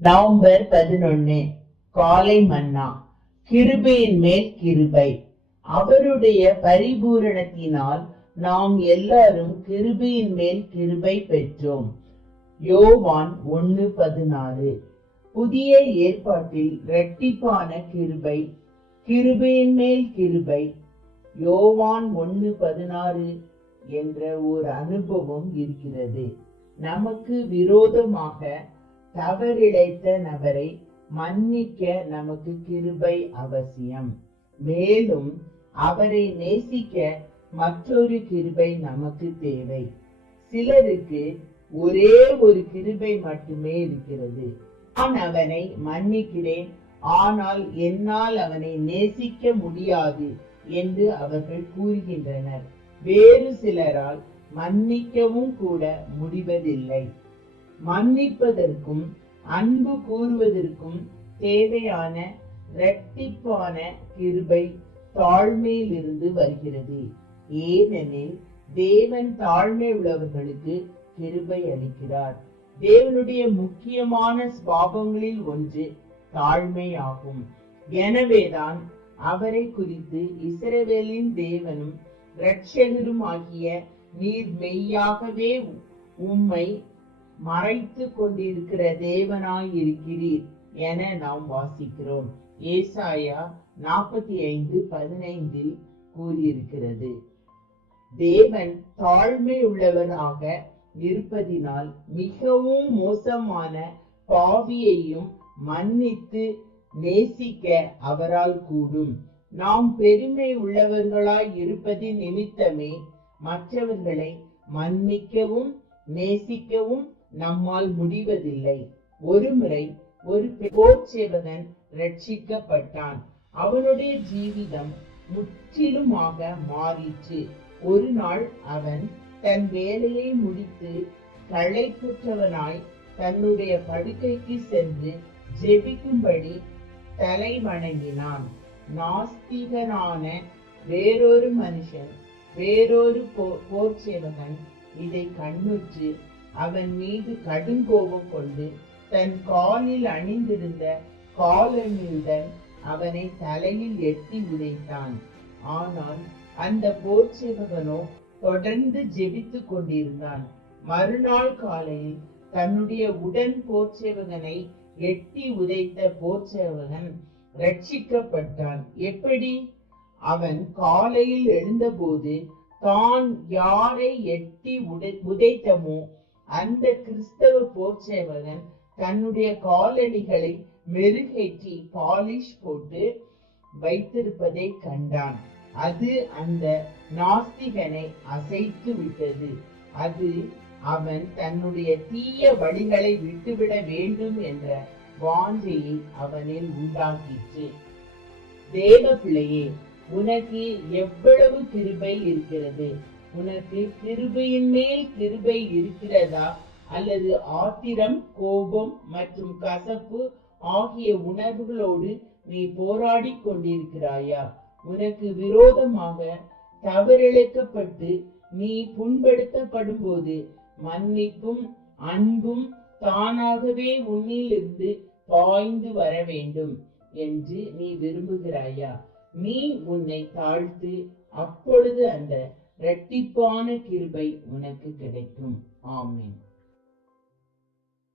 November 11 காலை மன்னா. கிருபையின் மேல் கிருபை. அவருடைய பரிபூரணத்தினால் நாம் எல்லாரும் கிருபையின் மேல் கிருபை பெற்றோம். யோவான் 1:16. புதிய ஏற்பாட்டில் இரட்டிப்பான கிருபை, கிருபையின் மேல் கிருபை, யோவான் 1:16 என்ற ஒரு அனுபவம் இருக்கிறது. நமக்கு விரோதமாக தவறிழைத்த நபரை மன்னிக்க நமக்கு கிருபை அவசியம். மேலும் அவரை நேசிக்க மற்றொரு கிருபை நமக்கு தேவை. சிலருக்கு ஒரே ஒரு கிருபை மட்டுமே இருக்கிறது. நான் அவனை மன்னிக்கிறேன், ஆனால் என்னால் அவனை நேசிக்க முடியாது என்று அவர்கள் கூறுகின்றனர். வேறு சிலரால் மன்னிக்கவும் கூட முடிவதில்லை. மன்னிப்பதற்கும் அன்பு கூறுவதற்கும் தேவையான இரட்டிப்பான கிருபை தாழ்மையிலிருந்து வருகிறது. ஏனெனில் தேவன் தாழ்மை உள்ளவர்களுக்கு கிருபை அளிக்கிறார். தேவனுடைய முக்கியமான சுபாவங்களில் ஒன்று தாழ்மை ஆகும். எனவேதான் அவரை குறித்து இஸ்ரவேலின் தேவனும் இரட்சகரும் ஆகிய நீர் மெய்யாகவே உம்மை மறைத்து கொண்டிருக்கிற தேவனாயிருக்கிறீர் என நாம் வாசிக்கிறோம். ஏசாயா 45:15 கூறியிருக்கிறது. தேவன் தாழ்மை உள்ளவராக இருப்பதினால் மிகவும் மோசமான பாவியையும் மன்னித்து நேசிக்க அவரால் கூடும். நாம் பெருமை உள்ளவர்களாய் இருப்பது நிமித்தமே மற்றவர்களை மன்னிக்கவும் நேசிக்கவும் நம்மால் முடிவதில்லை. ஒருமுறை ஒரு போர் சேவகன் ரட்சிக்கப்பட்டான். அவனுடைய ஜீவிதம் முற்றிலுமாக மாறிற்று. ஒரு நாள் அவன் தன் வேலையை முடித்து களைப்புற்றவனாய் தன்னுடைய படுக்கைக்கு சென்று ஜெபிக்கும்படி தலை வணங்கினான். நாஸ்திகனான வேறொரு மனுஷன், வேறொரு போர் சேவகன் இதை கண்ணுற்று அவன் மீது கடுங்கோபம் கொண்டு தன் காலில் அணிந்திருந்த காலணியுடன் அவனை தலையில் எட்டி உதைத்தான். ஆனால் அந்த போர் சேவகனோ தொடர்ந்து ஜெபித்துக் கொண்டிருந்தான். மறுநாள் காலையில் தன்னுடைய உடன் போர் சேவகனை எட்டி உதைத்த போர் சேவகன் ரட்சிக்கப்பட்டான். எப்படி? அவன் காலையில் எழுந்தபோது தான் யாரை எட்டி உதைத்தமோ அந்த கிறிஸ்தவ போர் சேவகன் தன்னுடைய காலணிகளை மெருகேற்றி பாலிஷ் போட்டு வைத்திருப்பதை கண்டான். அது அந்த நாஸ்திகனை அசைத்து விட்டது. அது அவன் தன்னுடைய தீய வழிகளை விட்டுவிட வேண்டும் என்ற வாஞ்சையை அவனில் உண்டாக்கிற்று. தேவ பிள்ளையே, உனக்கு எவ்வளவு கிருபை இருக்கிறது? உனக்கு கிருபையின் மேல் கிருபை இருக்கிறதா? அல்லது ஆத்திரம், கோபம் மற்றும் கசப்பு ஆகிய உணர்வுகளோடு நீ போராடி கொண்டிருக்கிறாயா? உனக்கு விரோதமாக தவறிழைக்கப்பட்டு நீ புண்படுத்தப்படும் போது மன்னிப்பும் அன்பும் தானாகவே உன்னிலிருந்து பாய்ந்து வர வேண்டும் என்று நீ விரும்புகிறாயா? நீ உன்னை தாழ்த்து, அப்பொழுது அந்த இரட்டிப்பான கிருபை உனக்கு கிடைக்கும். ஆமென்.